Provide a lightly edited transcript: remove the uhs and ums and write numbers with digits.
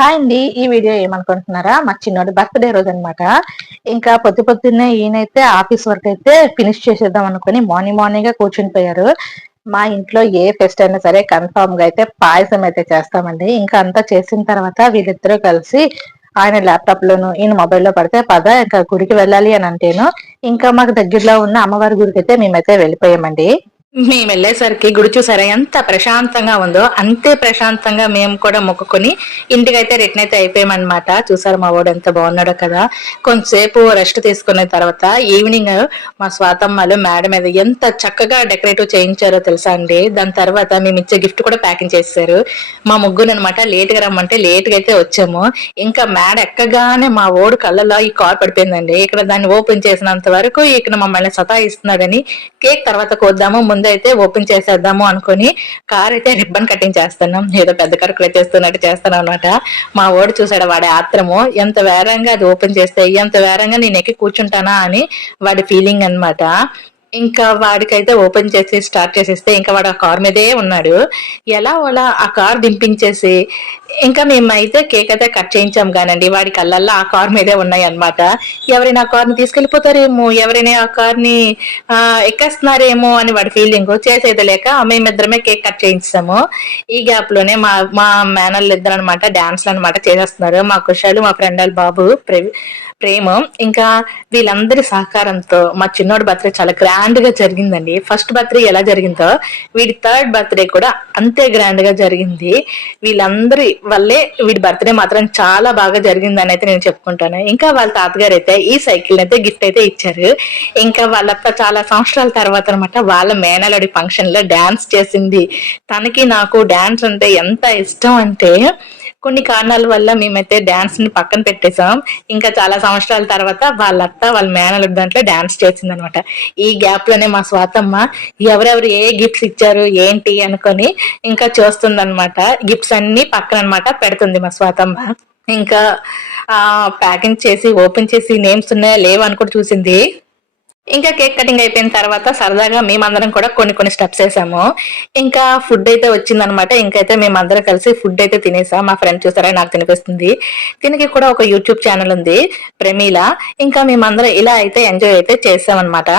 Hi అండి. ఈ video ఏమనుకుంటున్నారా, మా చిన్నోడి బర్త్‌డే రోజన్నమాట. ఇంకా పొద్దున్నే ఈయనైతే ఆఫీస్ వర్క్ అయితే ఫినిష్ చేసేద్దాం అనుకుని మార్నింగే కూర్చుని పోయారు. మా ఇంట్లో ఏ ఫెస్ట్ అయినా సరే కన్ఫర్మ్‌గా అయితే పాయసం అయితే చేస్తామండి. ఇంకా అంతా చేసిన తర్వాత వీళ్ళిద్దరూ కలిసి ఆయన ల్యాప్‌టాప్‌లోను, ఈయన మొబైల్‌లో పడితే పద ఇంకా గుడికి వెళ్ళాలి అని అంటేను, ఇంకా మాకు దగ్గరలో ఉన్న అమ్మవారి గుడికైతే మేమైతే వెళ్ళిపోయామండి. మేమెళ్ళేసరికి గుడి చూసారా ఎంత ప్రశాంతంగా ఉందో, అంతే ప్రశాంతంగా మేము కూడా మొక్కుకొని ఇంటికైతే రిటర్న్ అయితే అయిపోయామన్నమాట. చూసారు మా వాడు ఎంత బాగున్నాడో కదా. కొంతసేపు రెస్ట్ తీసుకున్న తర్వాత ఈవినింగ్ మా స్వాతమ్మలు మేడ మీద ఎంత చక్కగా డెకరేటివ్ చేయించారో తెలుసా అండి. దాని తర్వాత మేము ఇచ్చే గిఫ్ట్ కూడా ప్యాకింగ్ చేశారు. మా ముగ్గురు అనమాట లేట్ గా రమ్మంటే లేట్ గా అయితే వచ్చాము. ఇంకా మేడ ఎక్కగానే మా ఓడు కళ్ళలో ఈ కార్ పడిపోయిందండి. ఇక్కడ దాన్ని ఓపెన్ చేసినంత వరకు ఇక్కడ మమ్మల్ని సతాయిస్తున్నాడని కేక్ తర్వాత కోద్దాము, ముందైతే ఓపెన్ చేసేద్దాము అనుకుని కార్ అయితే రిబ్బన్ కటింగ్ చేస్తున్నాం. ఏదో పెద్ద కరుకులు చేస్తున్నట్టు చేస్తాను అనమాట. మా ఓడు చూసాడు వాడి ఆత్రము, ఎంత వేరంగా అది ఓపెన్ చేస్తే ఎంత వేరంగా నేను ఎక్కి కూర్చుంటానా అని వాడి ఫీలింగ్ అనమాట. ఇంకా వాడికైతే ఓపెన్ చేసి స్టార్ట్ చేసేస్తే ఇంకా వాడు ఆ కార్ మీదే ఉన్నాడు. ఎలా అలా ఆ కార్ దింపించేసి ఇంకా మేమైతే కేక్ అయితే కట్ చేయించాం కానండి వాడి కళ్ళల్లో ఆ కార్ మీదే ఉన్నాయి అనమాట. ఎవరైనా ఆ కార్ని తీసుకెళ్లిపోతారేమో, ఎవరైనా ఆ కార్ని ఎక్కేస్తున్నారేమో అని వాడి ఫీలింగ్. చేసేది లేక మేమిద్దరమే కేక్ కట్ చేయించాము. ఈ గ్యాప్ లోనే మా మా మేనల్ ఇద్దరు అనమాట డాన్స్లు అనమాట చేసేస్తున్నారు. మా కుషాలు, మా ఫ్రెండ్ బాబు ప్రేమ. ఇంకా వీళ్ళందరి సహకారంతో మా చిన్నోడి బర్త్డే చాలా గ్రాండ్ గా జరిగిందండి. ఫస్ట్ బర్త్డే ఎలా జరిగిందో వీడి థర్డ్ బర్త్డే కూడా అంతే గ్రాండ్ గా జరిగింది. వీళ్ళందరి వల్లే వీడి బర్త్డే మాత్రం చాలా బాగా జరిగిందని అయితే నేను చెప్పుకుంటాను. ఇంకా వాళ్ళ తాతగారు అయితే ఈ సైకిల్ అయితే గిఫ్ట్ అయితే ఇచ్చారు. ఇంకా వాళ్ళ చాలా సంవత్సరాల తర్వాత అనమాట వాళ్ళ మేనలుడి ఫంక్షన్ లో డాన్స్ చేసింది. తనకి నాకు డాన్స్ అంటే ఎంత ఇష్టం అంటే కొన్ని కారణాల వల్ల మేమైతే డాన్స్ ని పక్కన పెట్టేశాం. ఇంకా చాలా సంవత్సరాల తర్వాత వాళ్ళ అత్త వాళ్ళ మేనలుడి దాంట్లో డాన్స్ చేసింది అనమాట. ఈ గ్యాప్ లోనే మా స్వాతమ్మ ఎవరెవరు ఏ గిఫ్ట్స్ ఇచ్చారు ఏంటి అనుకొని ఇంకా చూస్తుందన్నమాట. గిఫ్ట్స్ అన్ని పక్కన అనమాట పెడుతుంది మా స్వాతమ్మ. ఇంకా ప్యాకింగ్ చేసి ఓపెన్ చేసి నేమ్స్ ఉన్నాయా లేవా అని కూడా చూసింది. ఇంకా కేక్ కటింగ్ అయిపోయిన తర్వాత సరదాగా మేమందరం కూడా కొన్ని స్టెప్స్ వేసాము. ఇంకా ఫుడ్ అయితే వచ్చిందనమాట. ఇంకైతే మేమందరం కలిసి ఫుడ్ అయితే తినేసాం. మా ఫ్రెండ్ చూసారా నాకు తినిపిస్తుంది. దీనికి కూడా ఒక యూట్యూబ్ ఛానల్ ఉంది, ప్రమీల. ఇంకా మేమందరం ఇలా అయితే ఎంజాయ్ అయితే చేసామన్నమాట.